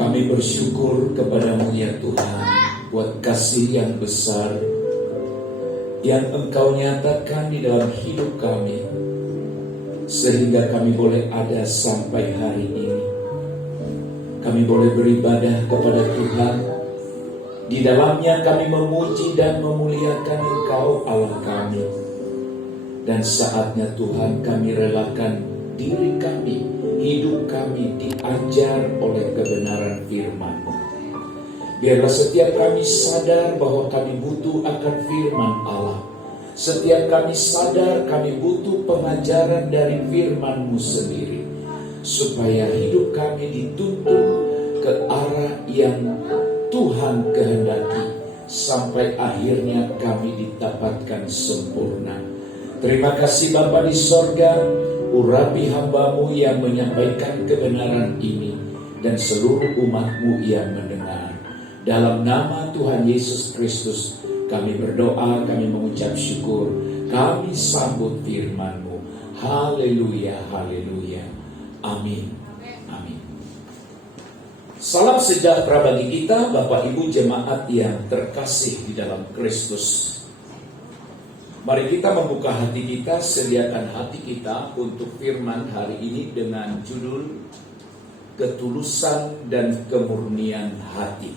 Kami bersyukur kepada-Mu ya Tuhan, buat kasih yang besar yang Engkau nyatakan di dalam hidup kami, sehingga kami boleh ada sampai hari ini. Kami boleh beribadah kepada Tuhan. Di dalamnya kami memuji dan memuliakan Engkau Allah kami. Dan saatnya Tuhan, kami relakan diri kami, hidup kami diajar oleh kebenaran firman-Mu. Biarlah setiap kami sadar bahwa kami butuh akan firman Allah. Setiap kami sadar kami butuh pengajaran dari firman-Mu sendiri, supaya hidup kami dituntun ke arah yang Tuhan kehendaki, sampai akhirnya kami didapatkan sempurna. Terima kasih Bapa di sorga, urapi hamba-Mu yang menyampaikan kebenaran ini, dan seluruh umat-Mu yang mendengar. Dalam nama Tuhan Yesus Kristus kami berdoa, kami mengucap syukur, kami sambut firman-Mu. Haleluya, haleluya, amin, amin. Salam sejahtera bagi kita, Bapak Ibu jemaat yang terkasih di dalam Kristus. Mari kita membuka hati kita, sediakan hati kita untuk firman hari ini dengan judul Ketulusan dan Kemurnian Hati.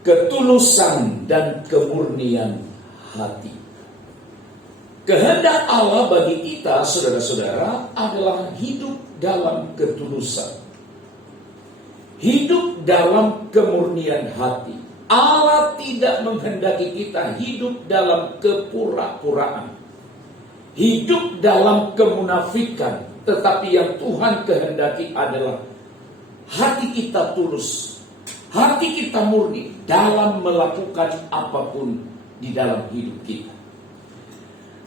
Ketulusan dan kemurnian hati. Kehendak Allah bagi kita, saudara-saudara, adalah hidup dalam ketulusan, hidup dalam kemurnian hati. Allah tidak menghendaki kita hidup dalam kepura-puraan, hidup dalam kemunafikan. Tetapi yang Tuhan kehendaki adalah hati kita tulus, hati kita murni dalam melakukan apapun di dalam hidup kita.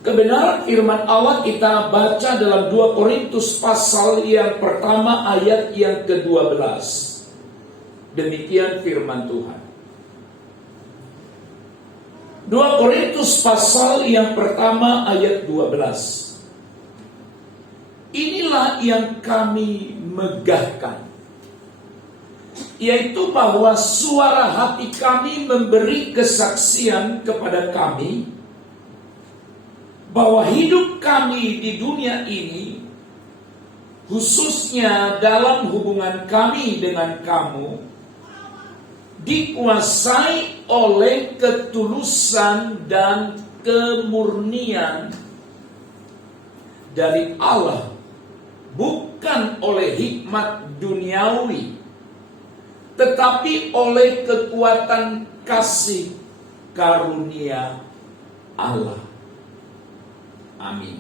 Kebenaran firman Allah kita baca dalam 2 Korintus pasal yang pertama ayat yang ke-12. Demikian firman Tuhan. 2 Korintus pasal yang pertama ayat 12. Inilah yang kami megahkan, yaitu bahwa suara hati kami memberi kesaksian kepada kami bahwa hidup kami di dunia ini, khususnya dalam hubungan kami dengan kamu, dikuasai oleh ketulusan dan kemurnian dari Allah, bukan oleh hikmat duniawi, tetapi oleh kekuatan kasih karunia Allah. Amin.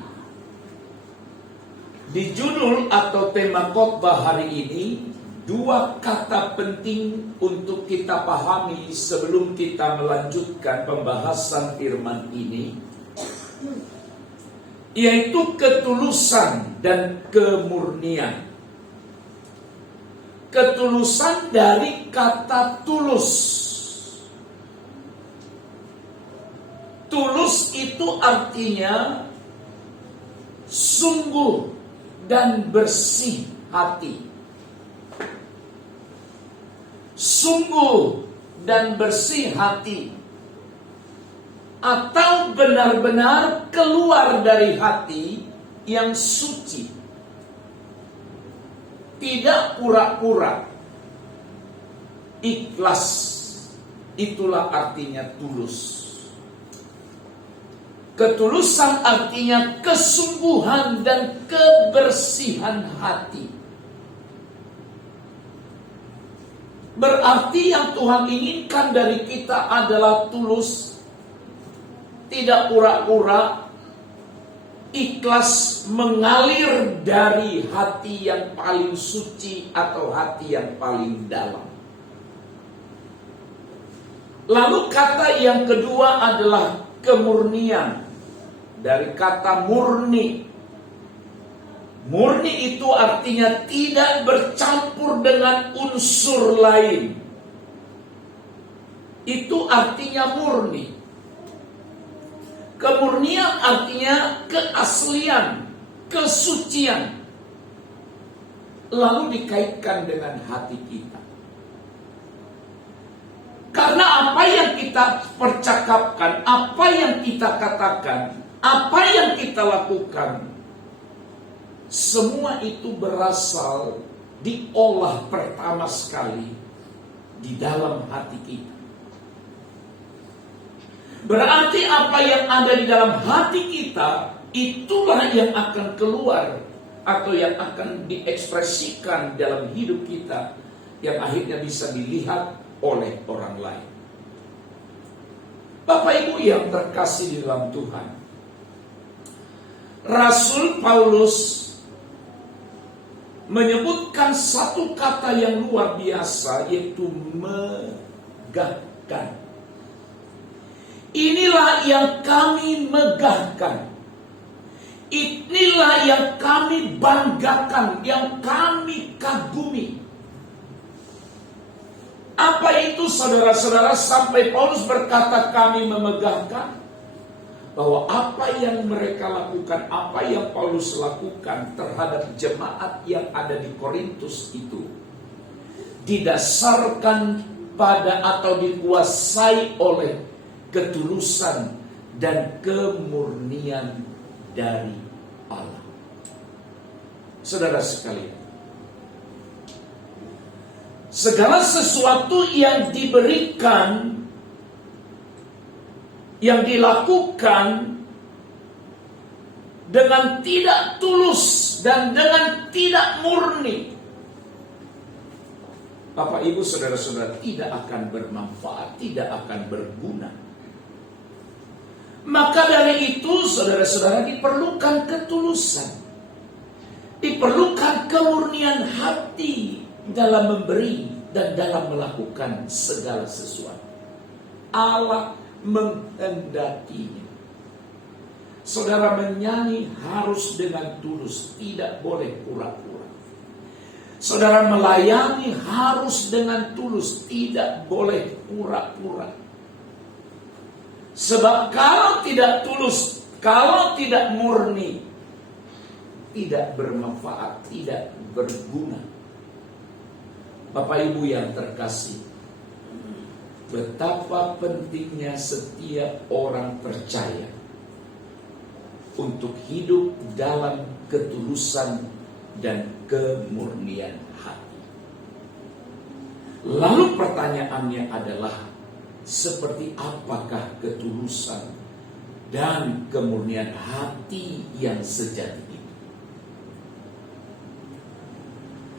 Di judul atau tema khotbah hari ini, 2 kata penting untuk kita pahami sebelum kita melanjutkan pembahasan firman ini, yaitu ketulusan dan kemurnian. Ketulusan dari kata tulus. Tulus itu artinya sungguh dan bersih hati. Sungguh dan bersih hati, atau benar-benar keluar dari hati yang suci, tidak pura-pura, ikhlas. Itulah artinya tulus. Ketulusan artinya kesungguhan dan kebersihan hati. Berarti yang Tuhan inginkan dari kita adalah tulus, tidak pura-pura, ikhlas, mengalir dari hati yang paling suci atau hati yang paling dalam. Lalu kata yang kedua adalah kemurnian, dari kata murni. Murni itu artinya tidak bercampur dengan unsur lain. Itu artinya murni. Kemurnian artinya keaslian, kesucian. lalu dikaitkan dengan hati kita. Karena apa yang kita percakapkan, apa yang kita katakan, apa yang kita lakukan, semua itu berasal, diolah pertama sekali di dalam hati kita. Berarti apa yang ada di dalam hati kita, itulah yang akan keluar atau yang akan diekspresikan dalam hidup kita, yang akhirnya bisa dilihat oleh orang lain. Bapak Ibu yang terkasih di dalam Tuhan, Rasul Paulus menyebutkan satu kata yang luar biasa, yaitu megahkan. Inilah yang kami megahkan. Inilah yang kami banggakan, yang kami kagumi. Apa itu saudara-saudara, sampai Paulus berkata kami memegahkan? Bahwa apa yang mereka lakukan, apa yang Paulus lakukan terhadap jemaat yang ada di Korintus itu didasarkan pada atau dikuasai oleh ketulusan dan kemurnian dari Allah. Saudara sekalian, segala sesuatu yang diberikan, yang dilakukan dengan tidak tulus dan dengan tidak murni, Bapak Ibu saudara-saudara, tidak akan bermanfaat, tidak akan berguna. Maka dari itu saudara-saudara, diperlukan ketulusan, diperlukan kemurnian hati dalam memberi dan dalam melakukan segala sesuatu. Allah menghendakinya. Saudara, menyanyi harus dengan tulus, tidak boleh pura-pura. Saudara, melayani harus dengan tulus, tidak boleh pura-pura. Sebab kalau tidak tulus, kalau tidak murni, tidak bermanfaat, tidak berguna. Bapak Ibu yang terkasih, betapa pentingnya setiap orang percaya untuk hidup dalam ketulusan dan kemurnian hati. Lalu pertanyaannya adalah, seperti apakah ketulusan dan kemurnian hati yang sejati itu?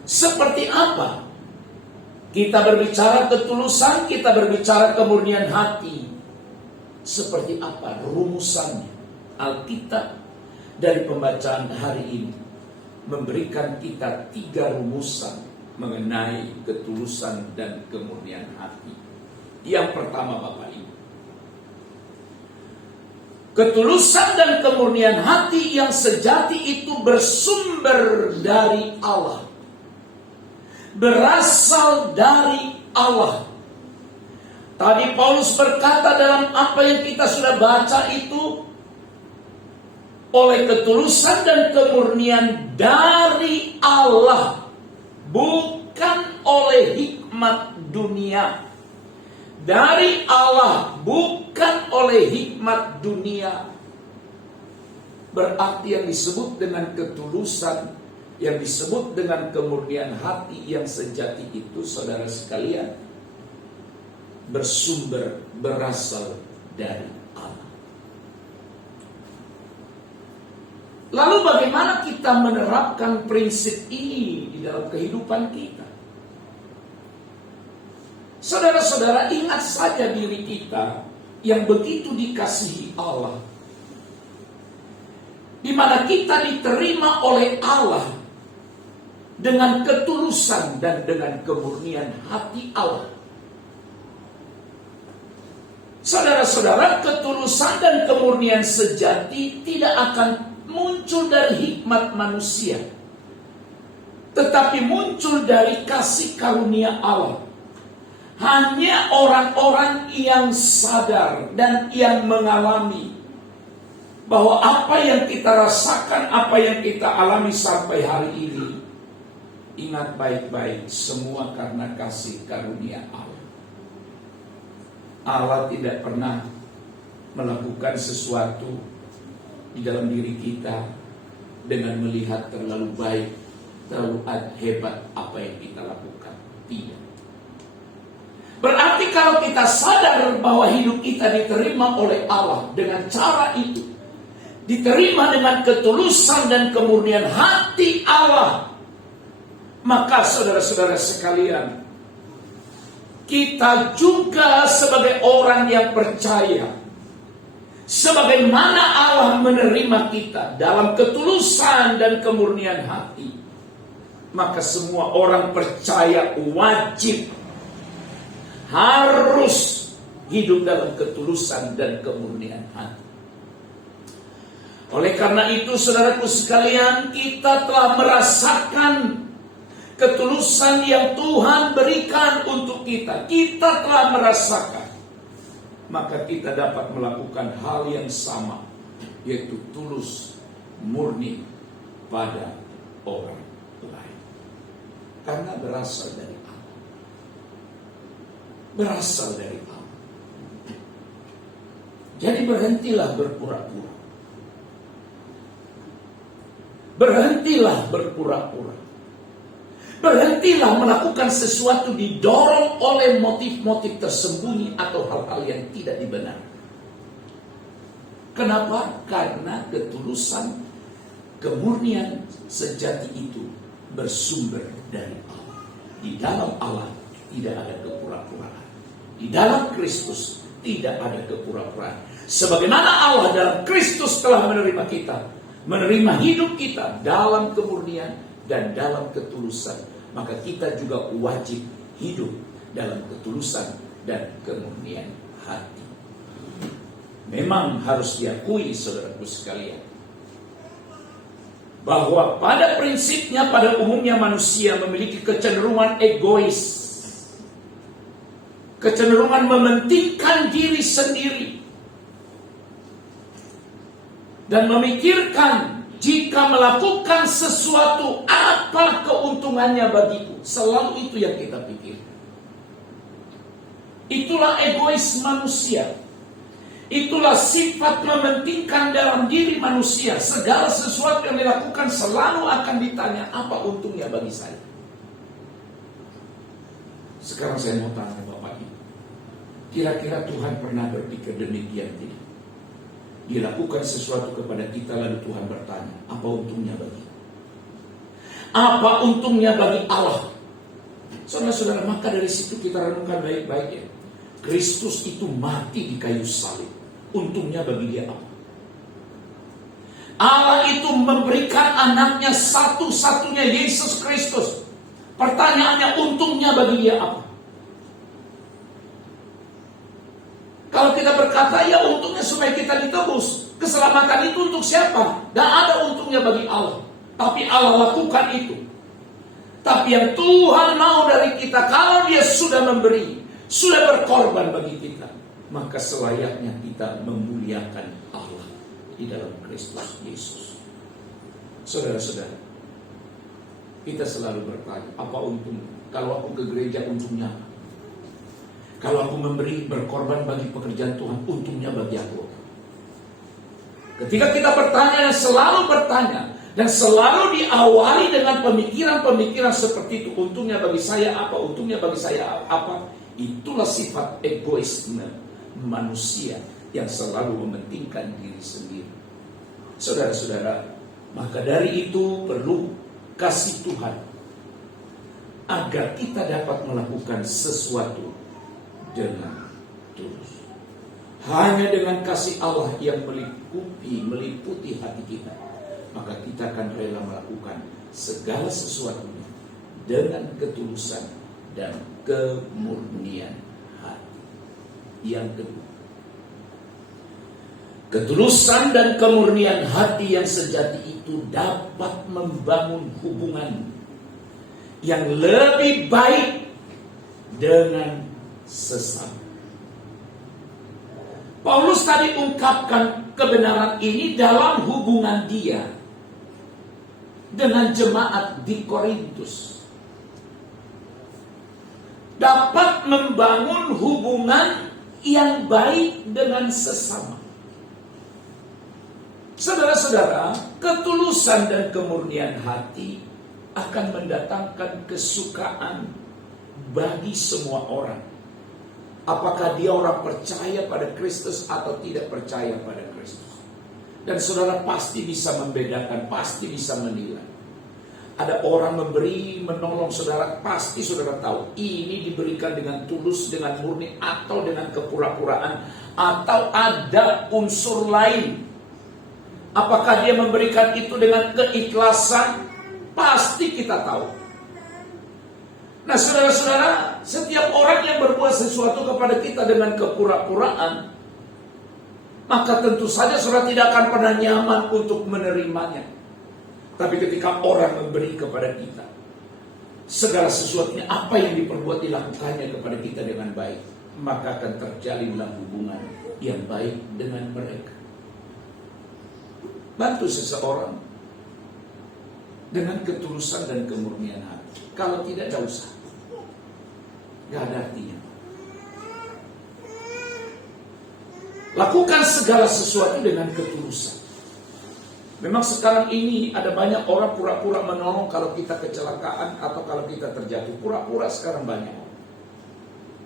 Seperti apa? Kita berbicara ketulusan, kita berbicara kemurnian hati. Seperti apa rumusannya? Alkitab dari pembacaan hari ini memberikan kita 3 rumusan mengenai ketulusan dan kemurnian hati. Yang pertama, Bapak Ibu, ketulusan dan kemurnian hati yang sejati itu bersumber dari Allah, berasal dari Allah. Tadi Paulus berkata dalam apa yang kita sudah baca itu, oleh ketulusan dan kemurnian dari Allah, bukan oleh hikmat dunia. Dari Allah, bukan oleh hikmat dunia. Berarti yang disebut dengan ketulusan, yang disebut dengan kemurnian hati yang sejati itu, saudara sekalian, bersumber, berasal dari Allah. Lalu bagaimana kita menerapkan prinsip ini di dalam kehidupan kita? Saudara-saudara, ingat saja diri kita yang begitu dikasihi Allah, di mana kita diterima oleh Allah dengan ketulusan dan dengan kemurnian hati Allah. Saudara-saudara, ketulusan dan kemurnian sejati tidak akan muncul dari hikmat manusia, tetapi muncul dari kasih karunia Allah. Hanya orang-orang yang sadar dan yang mengalami bahwa apa yang kita rasakan, apa yang kita alami sampai hari ini Ingat baik-baik, semua karena kasih karunia Allah. Allah tidak pernah melakukan sesuatu di dalam diri kita dengan melihat terlalu baik, terlalu hebat apa yang kita lakukan. Tidak. Berarti kalau kita sadar bahwa hidup kita diterima oleh Allah dengan cara itu, diterima dengan ketulusan dan kemurnian hati Allah, maka saudara-saudara sekalian, kita juga sebagai orang yang percaya, sebagaimana Allah menerima kita dalam ketulusan dan kemurnian hati, maka semua orang percaya wajib harus hidup dalam ketulusan dan kemurnian hati. Oleh karena itu, saudaraku sekalian, kita telah merasakan ketulusan yang Tuhan berikan untuk kita. Kita telah merasakan. Maka kita dapat melakukan hal yang sama, yaitu tulus, murni pada orang lain. Karena berasal dari Allah. Berasal dari Allah. Jadi berhentilah berpura-pura. Berhentilah berpura-pura. Berhentilah melakukan sesuatu didorong oleh motif-motif tersembunyi atau hal-hal yang tidak dibenarkan. Kenapa? Karena ketulusan, kemurnian sejati itu bersumber dari Allah. Di dalam Allah tidak ada kepura-puraan. Di dalam Kristus tidak ada kepura-puraan. Sebagaimana Allah dalam Kristus telah menerima kita, menerima hidup kita dalam kemurnian dan dalam ketulusan, maka kita juga wajib hidup dalam ketulusan dan kemurnian hati. Memang harus diakui, saudaraku sekalian, bahwa pada prinsipnya, pada umumnya manusia memiliki kecenderungan egois, kecenderungan mementingkan diri sendiri, dan memikirkan jika melakukan sesuatu apa keuntungannya bagiku. Selalu itu yang kita pikirkan. Itulah egois manusia. Itulah sifat mementingkan dalam diri manusia. Segala sesuatu yang dilakukan selalu akan ditanya, apa untungnya bagi saya? Sekarang saya mau tanya Bapak Ibu, kira-kira Tuhan pernah berpikir demikian tidak? Dilakukan sesuatu kepada kita lalu Tuhan bertanya, apa untungnya bagi? Apa untungnya bagi Allah? Saudara-saudara, maka dari situ kita renungkan baik-baik ya. Kristus itu mati di kayu salib. Untungnya bagi dia apa? Allah itu memberikan anaknya satu-satunya, Yesus Kristus. Pertanyaannya, untungnya bagi dia apa? Kalau kita berkata, ya untungnya supaya kita ditebus. Keselamatan itu untuk siapa? Dan ada untungnya bagi Allah. Tapi Allah lakukan itu. Tapi yang Tuhan mau dari kita, kalau dia sudah memberi, sudah berkorban bagi kita, maka selayaknya kita memuliakan Allah di dalam Kristus Yesus. Saudara-saudara, kita selalu bertanya, apa untung? Kalau aku ke gereja, untungnya apa? Kalau aku memberi, berkorban bagi pekerjaan Tuhan, untungnya bagi aku. Ketika kita bertanya dan selalu bertanya, dan selalu diawali dengan pemikiran-pemikiran seperti itu, untungnya bagi saya apa, untungnya bagi saya apa, itulah sifat egoisme manusia yang selalu mementingkan diri sendiri. Saudara-saudara, maka dari itu perlu kasih Tuhan agar kita dapat melakukan sesuatu dengan tulus. Hanya dengan kasih Allah yang meliputi hati kita, maka kita akan rela melakukan segala sesuatunya dengan ketulusan dan kemurnian hati. Yang kedua, ketulusan dan kemurnian hati yang sejati itu dapat membangun hubungan yang lebih baik dengan sesama. Paulus tadi ungkapkan kebenaran ini dalam hubungan dia dengan jemaat di Korintus. dapat membangun hubungan yang baik dengan sesama. Saudara-saudara, ketulusan dan kemurnian hati akan mendatangkan kesukaan bagi semua orang. Apakah dia orang percaya pada Kristus atau tidak percaya pada Kristus. Dan saudara pasti bisa membedakan, pasti bisa menilai. Ada orang memberi, menolong saudara, pasti saudara tahu ini diberikan dengan tulus, dengan murni, atau dengan kepura-puraan, atau ada unsur lain. Apakah dia memberikan itu dengan keikhlasan? Pasti kita tahu. Nah saudara-saudara, setiap orang yang berbuat sesuatu kepada kita dengan kepura-puraan, maka tentu saja saudara tidak akan pernah nyaman untuk menerimanya. Tapi ketika orang memberi kepada kita, segala sesuatunya apa yang diperbuat dilakukannya kepada kita dengan baik, maka akan terjalinlah hubungan yang baik dengan mereka. Bantu seseorang dengan ketulusan dan kemurnian hati. Kalau tidak, tidak usah. Gak ada artinya. Lakukan segala sesuatu dengan ketulusan. Memang sekarang ini ada banyak orang pura-pura menolong kalau kita kecelakaan atau kalau kita terjatuh. Pura-pura sekarang banyak.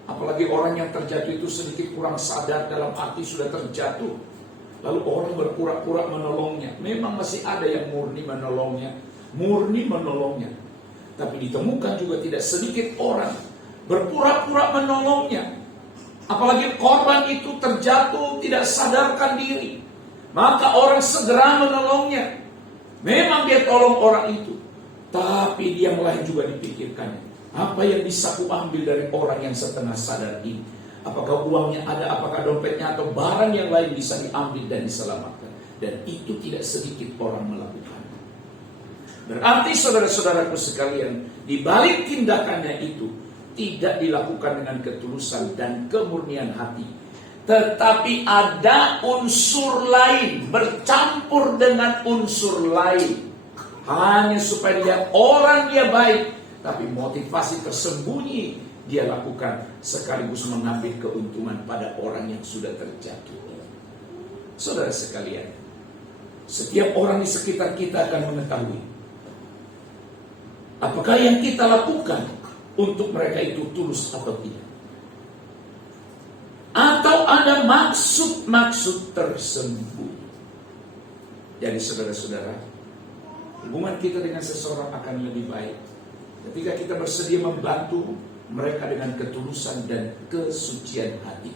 Apalagi orang yang terjatuh itu sedikit kurang sadar, dalam arti sudah terjatuh. Lalu orang berpura-pura menolongnya. Memang masih ada yang murni menolongnya. Tapi ditemukan juga tidak sedikit orang berpura-pura menolongnya. Apalagi korban itu terjatuh tidak sadarkan diri, maka orang segera menolongnya. Memang dia tolong orang itu, tapi dia lain juga dipikirkannya. Apa yang bisa kuambil dari orang yang setengah sadar ini? Apakah uangnya ada, apakah dompetnya, atau barang yang lain bisa diambil dan diselamatkan. Dan itu tidak sedikit orang melakukannya. Berarti saudara-saudaraku sekalian, di balik tindakannya itu tidak dilakukan dengan ketulusan dan kemurnian hati. Tetapi ada unsur lain, bercampur dengan unsur lain. Hanya supaya dia orang dia baik, tapi motivasi tersembunyi dia lakukan sekaligus mengambil keuntungan pada orang yang sudah terjatuh. Saudara sekalian, setiap orang di sekitar kita akan mengetahui apakah yang kita lakukan untuk mereka itu tulus atau tidak. Atau ada maksud-maksud tersembunyi. Jadi saudara-saudara, hubungan kita dengan seseorang akan lebih baik ketika kita bersedia membantu mereka dengan ketulusan dan kesucian hati.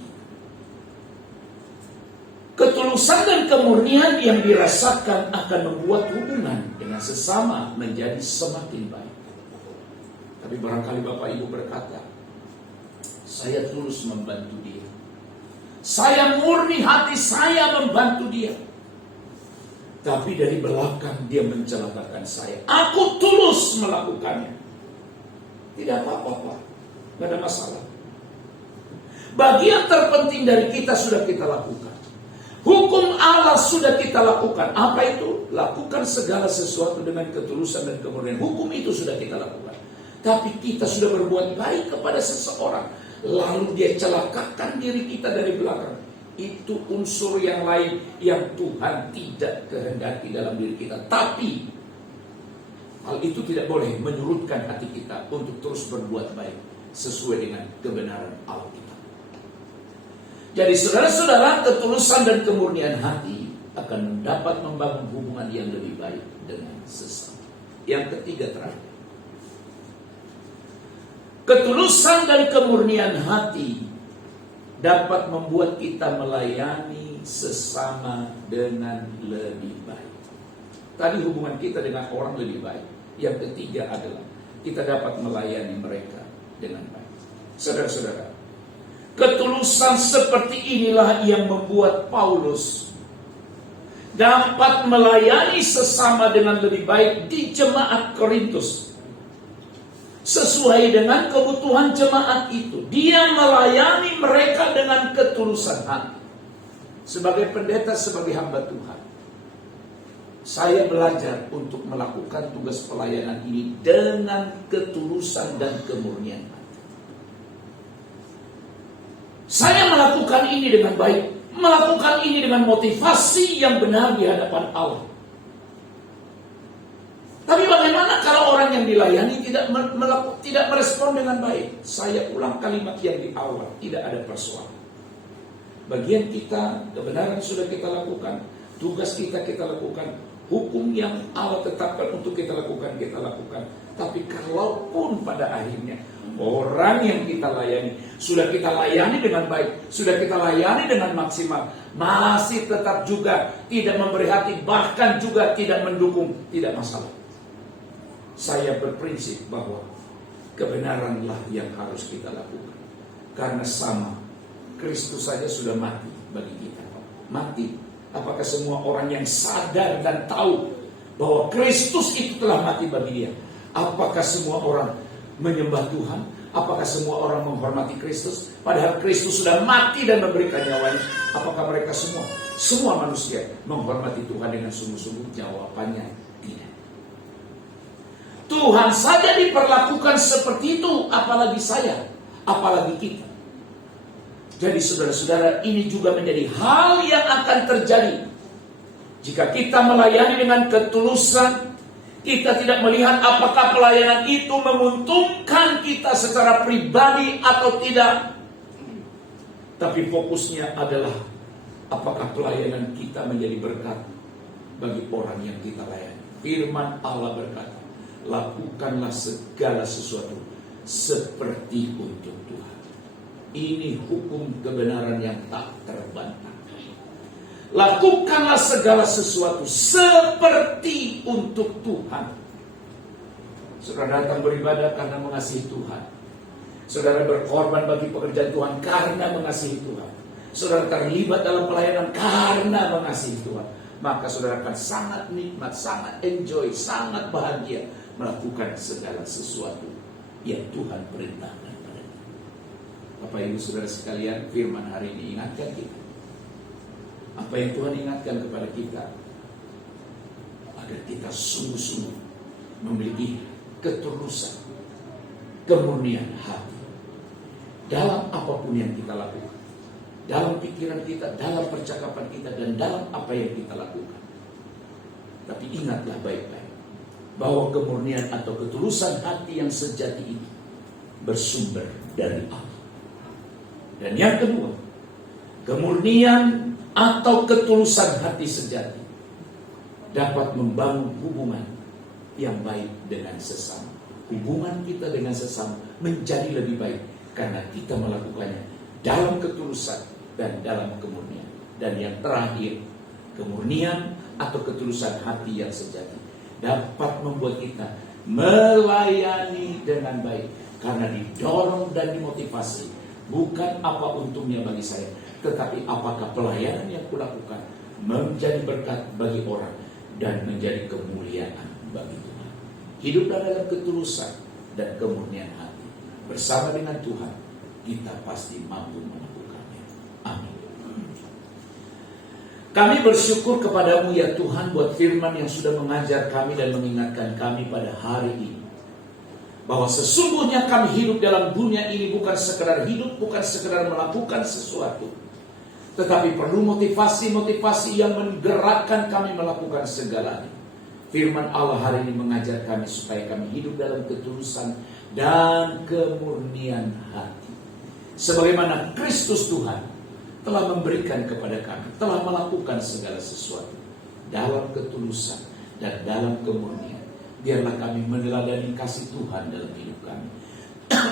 Ketulusan dan kemurnian yang dirasakan akan membuat hubungan dengan sesama menjadi semakin baik. Tapi barangkali Bapak Ibu berkata, saya tulus membantu dia, saya murni hati saya membantu dia, tapi dari belakang dia mencelakakan saya. Aku tulus melakukannya. Tidak apa-apa, gak ada masalah. Bagian terpenting dari kita sudah kita lakukan. Hukum Allah sudah kita lakukan. Apa itu? Lakukan segala sesuatu dengan ketulusan dan kemurnian. Hukum itu sudah kita lakukan. Tapi kita sudah berbuat baik kepada seseorang, lalu dia celakakan diri kita dari belakang. Itu unsur yang lain yang Tuhan tidak kehendaki dalam diri kita. Tapi hal itu tidak boleh menyurutkan hati kita untuk terus berbuat baik sesuai dengan kebenaran Alkitab. Jadi saudara-saudara, ketulusan dan kemurnian hati akan dapat membangun hubungan yang lebih baik dengan sesama. Yang ketiga terakhir, ketulusan dan kemurnian hati dapat membuat kita melayani sesama dengan lebih baik. Tadi hubungan kita dengan orang lebih baik. Yang ketiga adalah kita dapat melayani mereka dengan baik. Saudara-saudara, ketulusan seperti inilah yang membuat Paulus dapat melayani sesama dengan lebih baik di jemaat Korintus. Sesuai dengan kebutuhan jemaat itu, dia melayani mereka dengan ketulusan hati. Sebagai pendeta, sebagai hamba Tuhan, saya belajar untuk melakukan tugas pelayanan ini dengan ketulusan dan kemurnian hati. Saya melakukan ini dengan baik, melakukan ini dengan motivasi yang benar di hadapan Allah. Tapi bagaimana kalau orang yang dilayani tidak merespon dengan baik? Saya ulang kalimat yang di awal, tidak ada persoalan. Bagian kita, kebenaran sudah kita lakukan, tugas kita lakukan, hukum yang Allah tetapkan untuk kita lakukan. Tapi kalaupun pada akhirnya orang yang kita layani, sudah kita layani dengan baik, sudah kita layani dengan maksimal, masih tetap juga tidak memberi hati, bahkan juga tidak mendukung, tidak masalah. Saya berprinsip bahwa kebenaranlah yang harus kita lakukan. Karena sama, Kristus saja sudah mati bagi kita. Mati. Apakah semua orang yang sadar dan tahu bahwa Kristus itu telah mati bagi dia? Apakah semua orang menyembah Tuhan? Apakah semua orang menghormati Kristus? Padahal Kristus sudah mati dan memberikan nyawanya. Apakah mereka semua manusia menghormati Tuhan dengan sungguh-sungguh? Jawabannya tidak. Tuhan saja diperlakukan seperti itu, apalagi saya, apalagi kita. Jadi saudara-saudara, ini juga menjadi hal yang akan terjadi jika kita melayani dengan ketulusan. Kita tidak melihat apakah pelayanan itu menguntungkan kita secara pribadi atau tidak. Tapi fokusnya adalah apakah pelayanan kita menjadi berkat bagi orang yang kita layani. Firman Allah berkata, lakukanlah segala sesuatu seperti untuk Tuhan. Ini hukum kebenaran yang tak terbantah. Lakukanlah segala sesuatu seperti untuk Tuhan. Saudara datang beribadah karena mengasihi Tuhan. Saudara berkorban bagi pekerjaan Tuhan karena mengasihi Tuhan. Saudara terlibat dalam pelayanan karena mengasihi Tuhan. Maka saudara akan sangat nikmat, sangat enjoy, sangat bahagia melakukan segala sesuatu yang Tuhan perintahkan pada kita. Bapak Ibu Saudara sekalian, firman hari ini ingatkan kita. Apa yang Tuhan ingatkan kepada kita, agar kita sungguh-sungguh memiliki ketulusan, kemurnian hati dalam apapun yang kita lakukan, dalam pikiran kita, dalam percakapan kita, dan dalam apa yang kita lakukan. Tapi ingatlah baik-baik bahwa kemurnian atau ketulusan hati yang sejati itu bersumber dari Allah. Dan yang kedua, kemurnian atau ketulusan hati sejati dapat membangun hubungan yang baik dengan sesama. Hubungan kita dengan sesama menjadi lebih baik karena kita melakukannya dalam ketulusan dan dalam kemurnian. Dan yang terakhir, kemurnian atau ketulusan hati yang sejati dapat membuat kita melayani dengan baik karena didorong dan dimotivasi bukan apa untungnya bagi saya, tetapi apakah pelayanan yang kulakukan menjadi berkat bagi orang dan menjadi kemuliaan bagi Tuhan. Hiduplah dalam ketulusan dan kemurnian hati. Bersama dengan Tuhan, kita pasti mampu melakukannya. Amin. Kami bersyukur kepadamu ya Tuhan buat firman yang sudah mengajar kami dan mengingatkan kami pada hari ini. Bahwa sesungguhnya kami hidup dalam dunia ini bukan sekedar hidup, bukan sekedar melakukan sesuatu. Tetapi perlu motivasi-motivasi yang menggerakkan kami melakukan segalanya. Firman Allah hari ini mengajar kami supaya kami hidup dalam ketulusan dan kemurnian hati. Sebagaimana Kristus Tuhan telah memberikan kepada kami, telah melakukan segala sesuatu dalam ketulusan dan dalam kemurnian. Biarlah kami meneladani kasih Tuhan dalam hidup kami.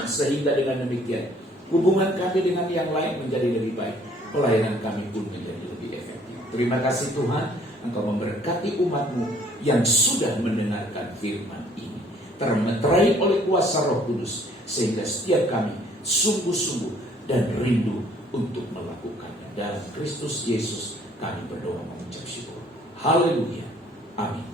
Sehingga dengan demikian hubungan kami dengan yang lain menjadi lebih baik. Pelayanan kami pun menjadi lebih efektif. Terima kasih Tuhan, Engkau memberkati umat-Mu yang sudah mendengarkan firman ini. Termeterai oleh kuasa Roh Kudus. Sehingga setiap kami sungguh-sungguh dan rindu untuk melakukannya. Dalam Kristus Yesus kami berdoa mengucap syukur. Haleluya. Amin.